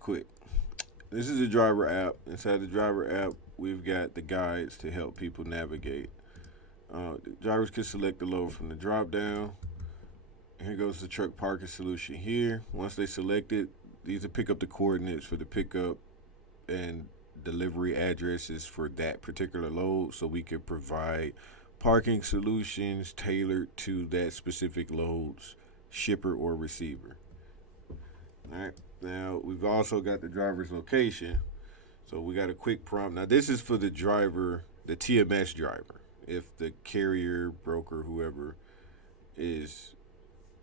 quick. This is the driver app. Inside the driver app, we've got the guides to help people navigate. Drivers can select the load from the drop down. Here goes the truck parking solution here. Once they select it, these will pick up the coordinates for the pickup and delivery addresses for that particular load so we can provide parking solutions tailored to that specific load's shipper or receiver. All right. Now, we've also got the driver's location. So we got a quick prompt. Now, this is for the driver, the TMS driver. If the carrier, broker, whoever is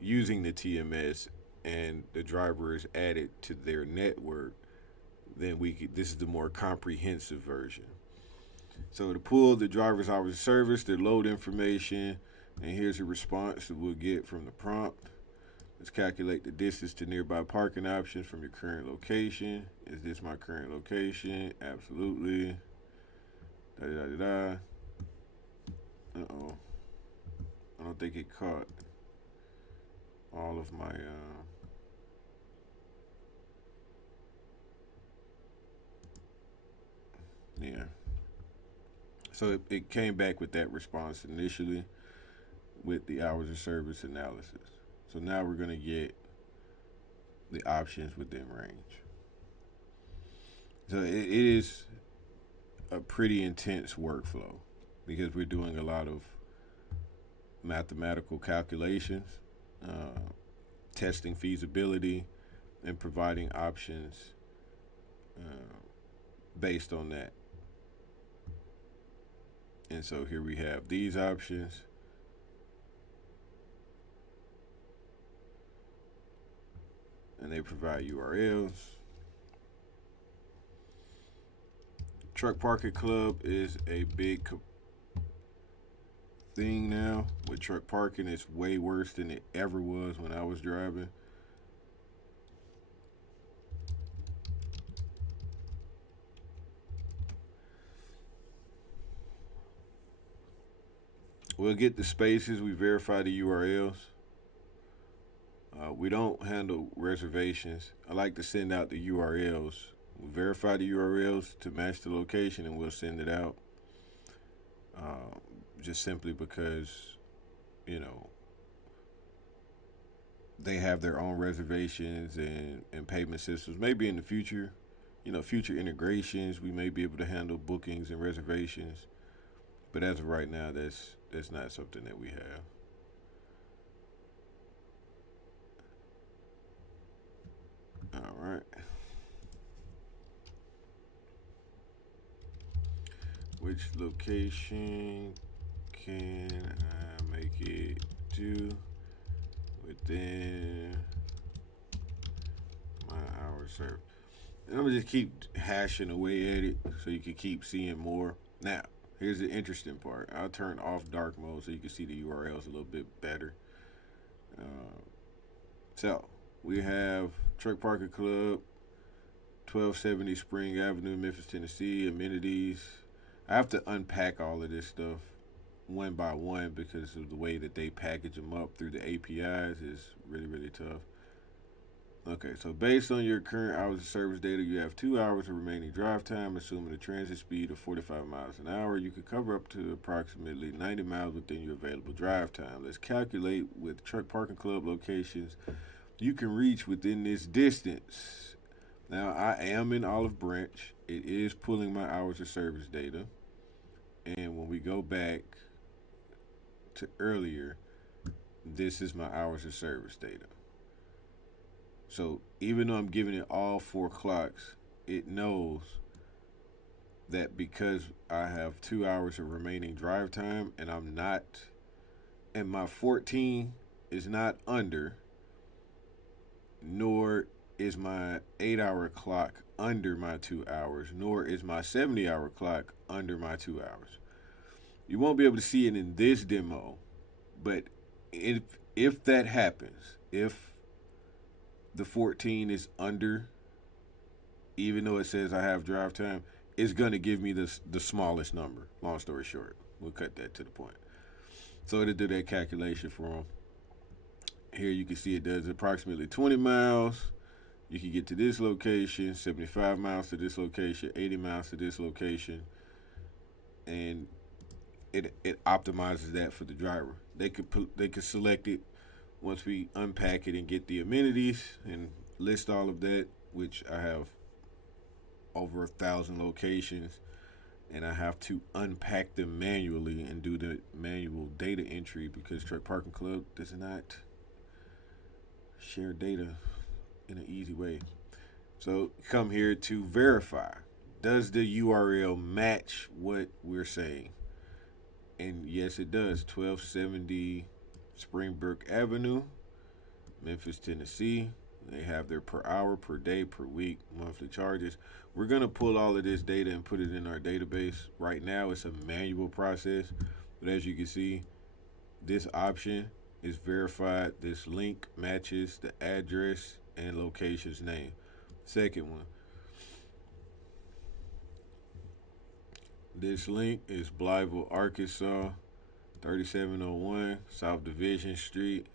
using the TMS and the driver is added to their network, then this is the more comprehensive version. So to pull the driver's hours of service, their load information, and here's a response that we'll get from the prompt. Let's calculate the distance to nearby parking options from your current location. Is this my current location? Absolutely. Da da da da. Uh-oh. I don't think it caught all of my yeah. So it came back with that response initially with the hours of service analysis. So now we're going to get the options within range. So it is a pretty intense workflow because we're doing a lot of mathematical calculations, testing feasibility, and providing options based on that. And so here we have these options. And they provide URLs. Truck Parking Club is a big thing now. With truck parking, it's way worse than it ever was when I was driving. We'll get the spaces. We verify the URLs. We don't handle reservations. I like to send out the URLs. We verify the URLs to match the location, and we'll send it out. Just simply because, you know, they have their own reservations and payment systems. Maybe in the future, future integrations, we may be able to handle bookings and reservations. But as of right now, that's not something that we have. All right. Which location can I make it to within my hour served? And I'm gonna just keep hashing away at it so you can keep seeing more. Now, here's the interesting part. I'll turn off dark mode so you can see the URLs a little bit better. So we have Truck Parking Club, 1270 Spring Avenue, Memphis, Tennessee, amenities. I have to unpack all of this stuff one by one because of the way that they package them up through the APIs is really, really tough. Okay, so based on your current hours of service data, you have 2 hours of remaining drive time, assuming a transit speed of 45 miles an hour. You could cover up to approximately 90 miles within your available drive time. Let's calculate with Truck Parking Club locations you can reach within this distance. Now, I am in Olive Branch. It is pulling my hours of service data. And when we go back to earlier, this is my hours of service data. So even though I'm giving it all 4 clocks, it knows that because I have 2 hours of remaining drive time and and my 14 is not under, nor is my 8-hour clock under my 2 hours, nor is my 70-hour clock under my 2 hours. You won't be able to see it in this demo, but if that happens, if the 14 is under, even though it says I have drive time, it's going to give me the smallest number. Long story short, we'll cut that to the point. So it'll do that calculation for them. Here you can see it does approximately 20 miles, You can get to this location, 75 miles to this location, 80 miles to this location, and it optimizes that for the driver. They could select it once we unpack it and get the amenities and list all of that, which I have over 1,000 locations, and I have to unpack them manually and do the manual data entry because Truck Parking Club does not share data in an easy way. So come here to verify. Does the URL match what we're saying? And yes, it does. 1270 Springbrook Avenue, Memphis, Tennessee. They have their per hour, per day, per week, monthly charges. We're going to pull all of this data and put it in our database. Right now, it's a manual process. But as you can see, this option is verified. This link matches the address and location's name. Second one, this link is Blytheville, Arkansas, 3701 South Division Street.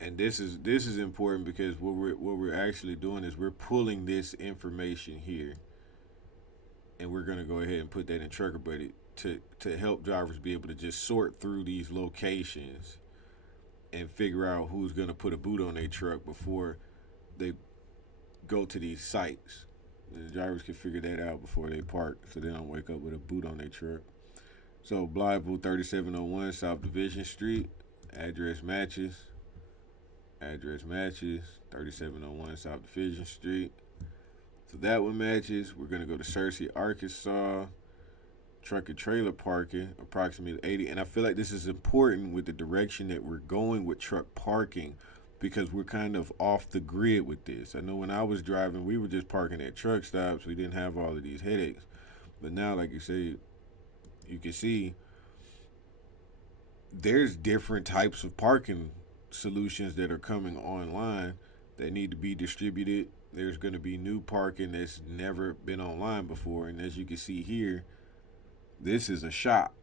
And this is important because what we're actually doing is we're pulling this information here, and we're gonna go ahead and put that in Trucker Buddy to help drivers be able to just sort through these locations and figure out who's gonna put a boot on their truck before they go to these sites. The drivers can figure that out before they park, so they don't wake up with a boot on their truck. So Blytheville, 3701 South Division Street, address matches. Address matches, 3701 South Division Street. So that one matches. We're gonna go to Searcy, Arkansas. Truck and trailer parking, approximately 80. And I feel like this is important with the direction that we're going with truck parking, because we're kind of off the grid with this. I know when I was driving, we were just parking at truck stops. We didn't have all of these headaches. But now, like you say, you can see there's different types of parking solutions that are coming online that need to be distributed. There's going to be new parking that's never been online before. And as you can see here, this is a shop.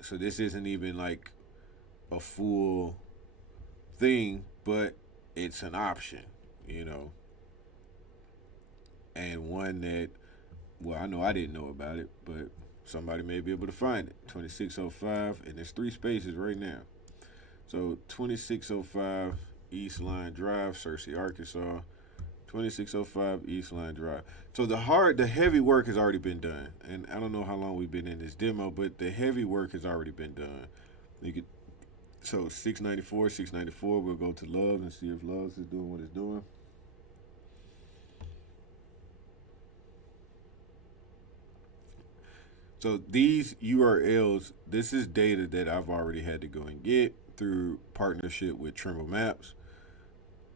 So this isn't even like a full thing, but it's an option, you know. And one that, well, I know I didn't know about it, but somebody may be able to find it. 2605, and there's 3 spaces right now. So 2605 East Line Drive, Searcy, Arkansas. 2605 East Line Drive. So the heavy work has already been done. And I don't know how long we've been in this demo, but the heavy work has already been done. So 694, we'll go to Loves and see if Loves is doing what it's doing. So these URLs, this is data that I've already had to go and get through partnership with Trimble Maps.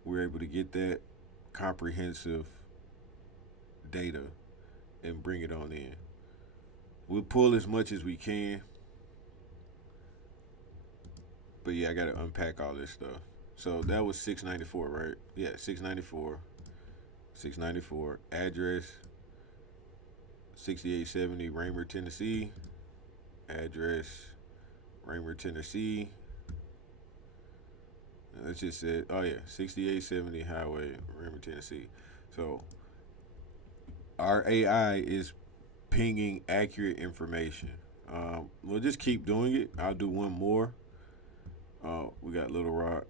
We're able to get that comprehensive data and bring it on in. We'll pull as much as we can. But yeah, I got to unpack all this stuff. So that was 694, right? Yeah, 694. 694. Address 6870 Raymer, Tennessee. Address Raymer, Tennessee. Let's just say, oh yeah, 6870 Highway, Raymer, Tennessee. So our AI is pinging accurate information. We'll just keep doing it. I'll do one more. We got Little Rock.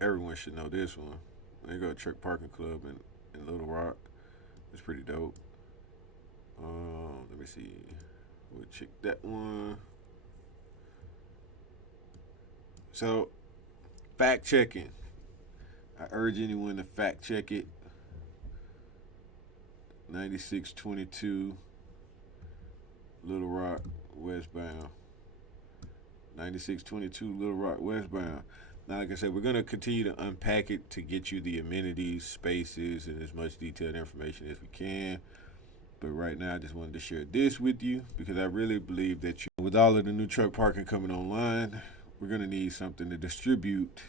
Everyone should know this one. They go to Truck Parking Club in Little Rock. It's pretty dope. Let me see. We'll check that one. So, fact checking. I urge anyone to fact check it. 9622 Little Rock westbound. 9622 Little Rock westbound. Now, like I said, we're going to continue to unpack it to get you the amenities, spaces, and as much detailed information as we can. But right now, I just wanted to share this with you because I really believe that with all of the new truck parking coming online, we're going to need something to distribute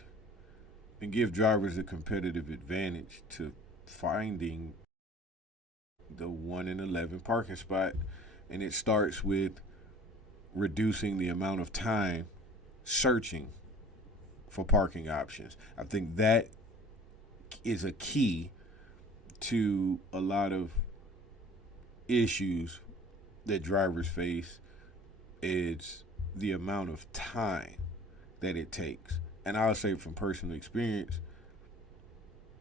and give drivers a competitive advantage to finding the 1 in 11 parking spot. And it starts with reducing the amount of time searching for parking options. I think that is a key to a lot of issues that drivers face. It's the amount of time that it takes. And I'll say from personal experience,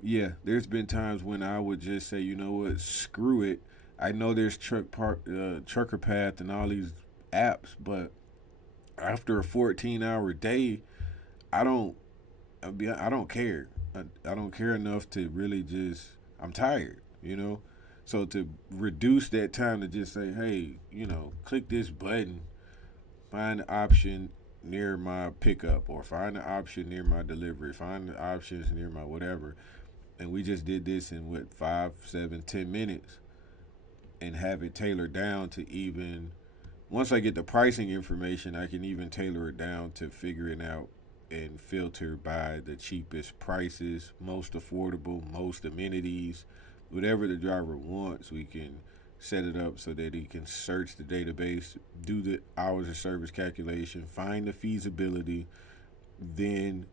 yeah, there's been times when I would just say, you know what, screw it. I know there's Trucker Path and all these apps, but after a 14-hour day, I don't, I don't care. I don't care enough to really just. I'm tired, you know. So to reduce that time to just say, hey, click this button, find the option near my pickup, or find the option near my delivery, find the options near my whatever, and we just did this in what 5, 7, 10 minutes, and have it tailored down to even once I get the pricing information, I can even tailor it down to figuring out and filter by the cheapest prices, most affordable, most amenities, whatever the driver wants. We can set it up so that he can search the database, do the hours of service calculation, find the feasibility, then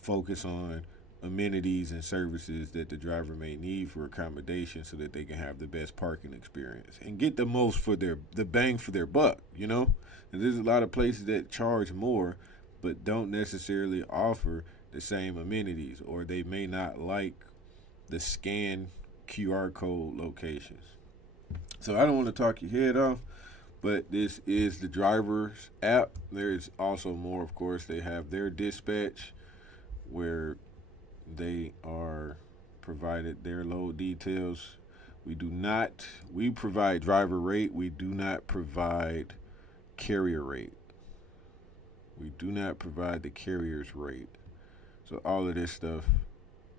focus on amenities and services that the driver may need for accommodation so that they can have the best parking experience and get the most for the bang for their buck, And there's a lot of places that charge more but don't necessarily offer the same amenities, or they may not like the scan QR code locations. So I don't want to talk your head off, but this is the driver's app. There's also more, of course. They have their dispatch where they are provided their load details. We provide driver rate. We do not provide carrier rate. We do not provide the carrier's rate. So all of this stuff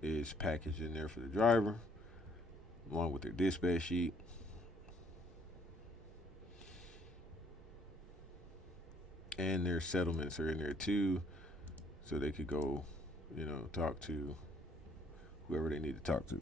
is packaged in there for the driver, along with their dispatch sheet. And their settlements are in there too, so they could go, talk to whoever they need to talk to.